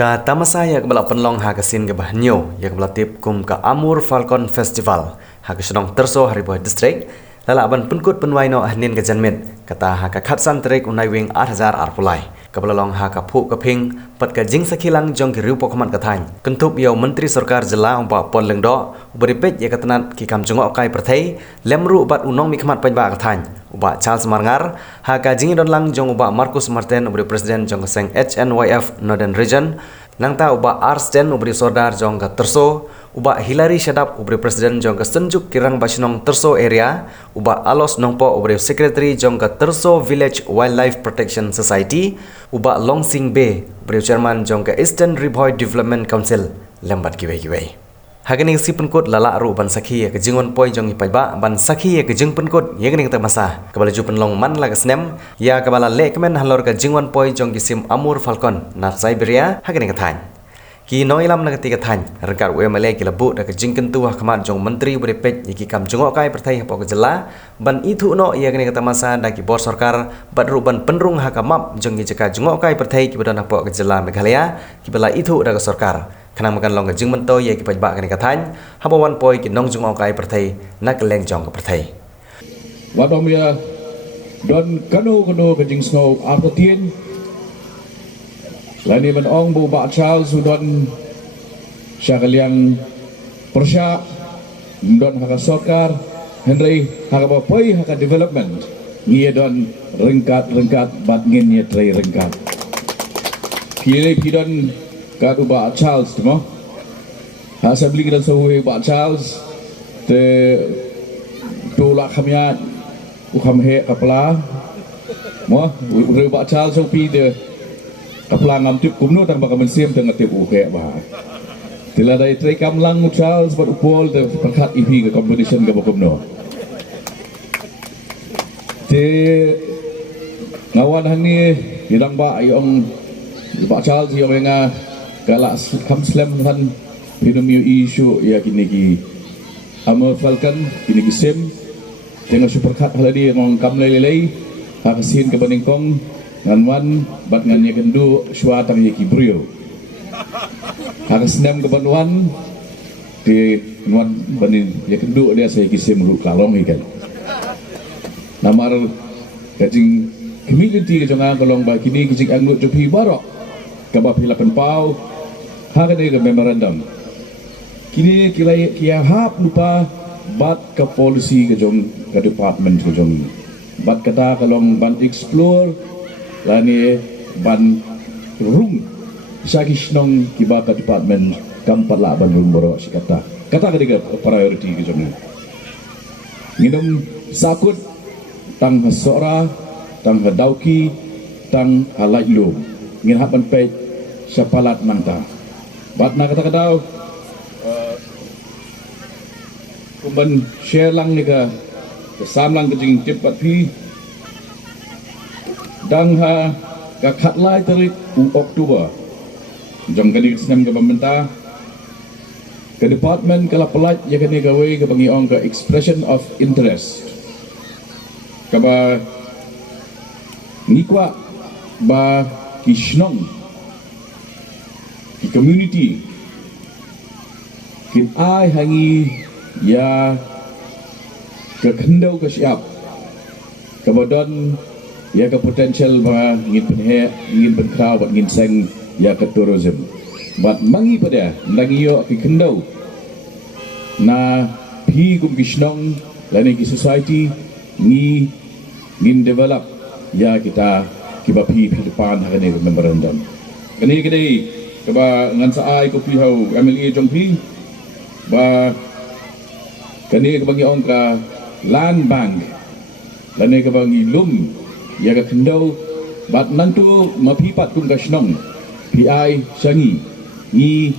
Ka tamasa ya kebala penlong ha kasin ke bahnyo ya kebala tip kum ka Amur Falcon Festival ha kesenong terso Hariboy District lala ban penkut penwaino ahnin ke janmit kata ha ka khatsan terik unai wing 8000 arpulai kebala long ha ka phu ka phing pat ka jing sakilang jong ki riu pokman ka thain kentup yo menteri sarkar jela umpa pon lengdo beripet ya katanat ki kam jongok kai perthai lemru bat unong mi khmat panba ka thain uba Charles Marngar ha ka jingi don lang jong uba Marcus Martin ubri presiden jong seng HNYF Northern Region nangta uba Arsten ubri sordar jong ka terso uba Hilary Shadap ubri presiden jong ka senjuk kirang basinong terso area uba Alos Nongpo ubri secretary jong ka terso Village Wildlife Protection Society uba Longsing Bay ubri chairman jong ka Eastern Riboy Development Council lembat kiwei Hagani si penkut lala ru ban sakhi ke jingon poi jong ipai ba ban sakhi ke jing penkut yegning ta masa kabala ju penlong man la snem ya kabala lekmen halor ke jingon poi jong kisim Amur Falcon na Siberia hagani ka thain ki noilam na ketika thain rengkar we male ki labu da ke jingken tuah khamat jong menteri beripet yiki kam jongok kai perthai hapo ke jela ban itu no yegning ka masa da ki bor sarkar badru ban penrung hakamap jong jeka jongok kai perthai ki badan hapo ke jela Meghalaya ki bala itu da ke sarkar Kanang makan long jing mento ye ki pajba kani kathain habawan poi ki nong jung okai perthai nak leng jong ka perthai wadom ya don kanu ke jing snow artien lani ban ong bu ba Charles don syakaliang persya don haka sokar Henry haka ba poi haka development ngie don rengkat bat ngin ye trai rengkat kire pidon Kadu Pak Charles tu mah, saya beli kita sesuai Pak Charles, te tolak kamiat, ukam he kapala, mah, udah Pak Charles sopi te kapala ngam tip kumno tanpa kami siam tengah tip uke bah. Tila dari try kamlang Charles buat upol te perkat ipi ke competition ke kumno. Te ngawan hani hilang Pak ayong Pak Charles yang menga Galak kam slam kan pinum isu ya kini ki Amur Falcon kini ki sim tengah super cut haladi ngong kam lelei hakasin ke baningkong nganwan bat ngan ye gendu shwa tang ye ki brio hakasnem ke banwan di nwan banin ye gendu dia saya ki sim ru kalong ikan namar kajing community ke jonga kalong ba kini kijing anggut jopi barok kabab hilapan pau Hagani ke memorandum. Kini kia hap lupa bat ke polisi ke jom ke department ke jom. Bat kata kalau ban explore lani ban room sakis nong kiba ke department kampar lah ban room boro si kata ketika priority ke jom. Minum sakut tang hasora tang hadauki tang halajlu. Ngin hapan pe sapalat mangta. Bat na kata-kata kumban share lang ni ka samlang kejing cepat pi dang ha ka khatlai tarik Oktober jam kani senam ke pemerintah ke department kala pelat ya kani gawe ke bangiong ke expression of interest kaba nikwa ba kisnong di community kin ai hangi ya ke kendau ke siap kemudian ya ke potensial ba ngin penhe ngin penkrau bat ngin seng ya ke tourism bat mangi pada ndangi yo ke kendau na pi kum kisnong lani ki society ni ngin develop ya kita kiba pi depan hari ni memorandum kini kaba ngan saai ko pihau MLA jong pi ba kani ka bangi ong ka land bank lani ka bangi lum ya ka kendau bat nantu mapipat kum ka snong PI sangi ni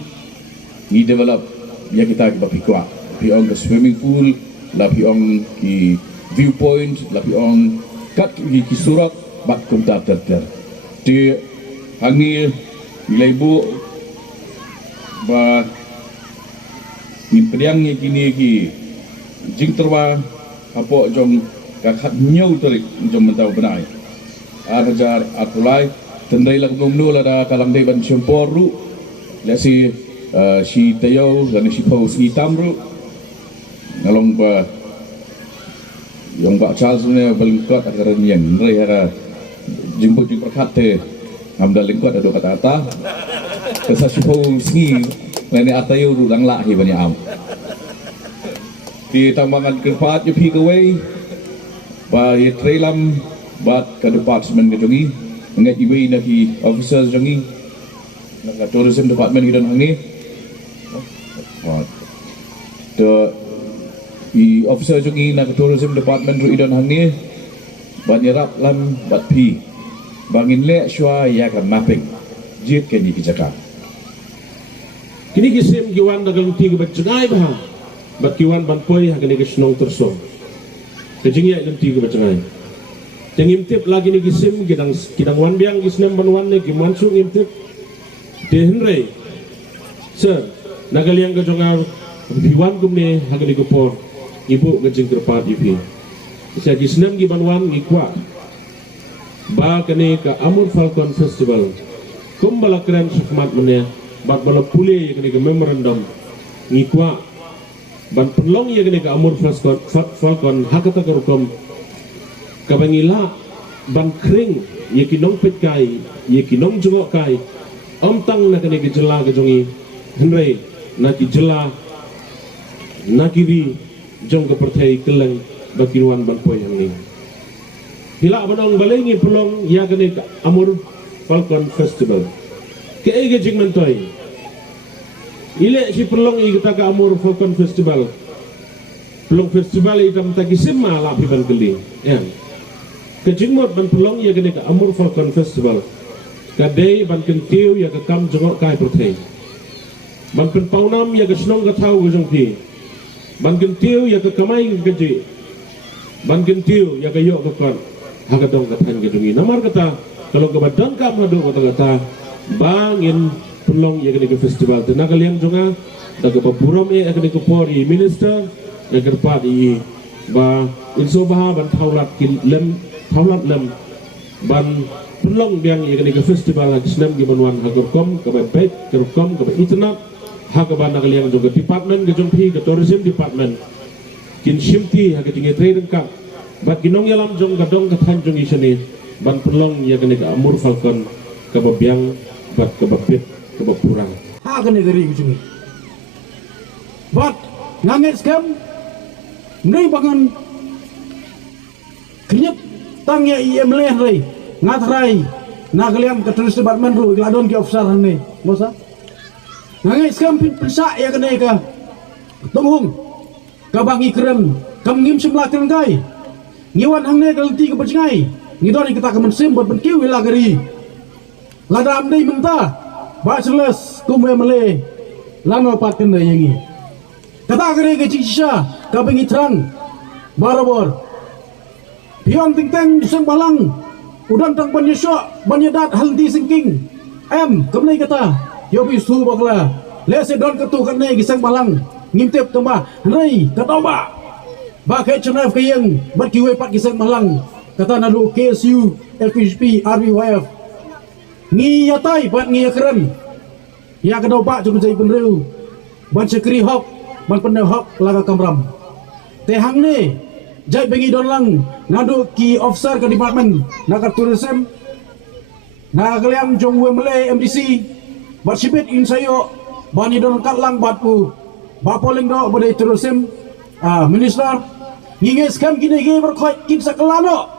develop ya kita ka pikwa pi ong ka swimming pool la pi ong ki viewpoint la pi ong kat ki surat bat kum ta ti hangi nilai bu ba min priang ni kini ki jing terwa apo jom kakhat nyau terik jom mentau benai ar hajar atulai tendai lag nomno la da kalang dei ban semporu let's say si tayo dan si pos ni tamru ngalong ba yang Pak Charles ni berlingkot agar yang mereka jemput kate amda lingkot ada kata-kata kesa si pos ni lene atayo rudang lah hibanya am di tambangan kerpat je pergi away ba ye trailam bat ke department gedungi ngat iwe naki officers jongi nak tourism department gidan hangi the i officer jongi nak tourism department ru idan hangi ban yarap lam bat pi bangin le shwa ya kan mapping jit ke ni kijaka kini kisim giwan dagang tiga bacengai bah bat kiwan ban poi hagani kesnong terso kejingya dan tiga bacengai tengimtip lagi ni kisim kidang wan biang kisnem ban wan ne gimansu ngimtip de henrei sir nagaliang ka jongar biwan gumne hagani gopor ibu ngejing kerpat ipi sia kisnem gi ban wan ngikwa ba kene ka Amur Falcon Festival kumbala keren sukmat mene bat bala pule kene ka memorandum ngikwa ban penlong ye kene ka Amur Falcon hakata karukom kabangila ban kring ye kinong petkai ye kinong jongok kai omtang na kene ka jela ka jongi henrei na ki jela na kiri jong ka perthai keleng bakiruan ban poi yang ni hila banong balengi pelong ya kene ka Amur Falcon Festival ke ege jing mentoi ile si pelong i kita ka Amur Falcon Festival pelong festival itam ta kisimma la piban keli ya ke jingmot ban pelong ya kene ka Amur Falcon Festival ka dei ban kentiu ya ka kam jongok kai perthai ban pen paunam ya ka snong ka thau gojong pi ban kentiu ya ka kamai ka ji ban kentiu ya ka yok ka kon hagadong katan gedungi namar kata kalau ke badan kam hadu kata bangin pelong ya kene ke festival tenaga liang jonga daga baburam akan ke pori minister daga padi ba inso baha ban thaulat lem ban pelong biang ya kene ke festival kisnem gi banwan hagorkom ke baik kerkom ke internet hagaban naga liang jonga department ke jongpi ke tourism department kin shimti hagadinge trade ka bat ginong yalam jong gadong kathan jong isani ban pelong ya kene ka Amur Falcon ka babiang bat ka bapit ka bapurang ha kene gari gujungi bat nangit skam ngai bangan kenyep tang ya IMLE rei ngatrai nagaliam ka tourism department ru gladon ki officer hane mosa nangit skam pinsa ya kene ka tonghung ka bangi krem kam ngim simla krem kai ngiwan hangne kalti ke percengai ngidon kita kemen sim buat penkiu ila gari ladam dei menta bachelors kumwe male lano patken dei yangi kata gari ke cikisha ka bengi terang barabor pion tingteng sing balang udan tang banyesho banyedat haldi singking kemnai kata yobi su bakla lese don ketu kene gisang balang ngimtep tamba rei katoba ba ke chunaf ke yang bat kiwe pat kisang malang kata nalu KSU FHP RBYF ngi yatai pat ngi akran ya kado pak chung jai penreu ban sekri hok ban pendeu hok laga kamram te hang ne jai bengi don lang ngadu ki officer ke department naga tourism na kaliam jong wemle MDC bat sipit insayo bani don katlang batku ba poling do bodai tourism minister nginges kam kini ge berkhoi kim sakelano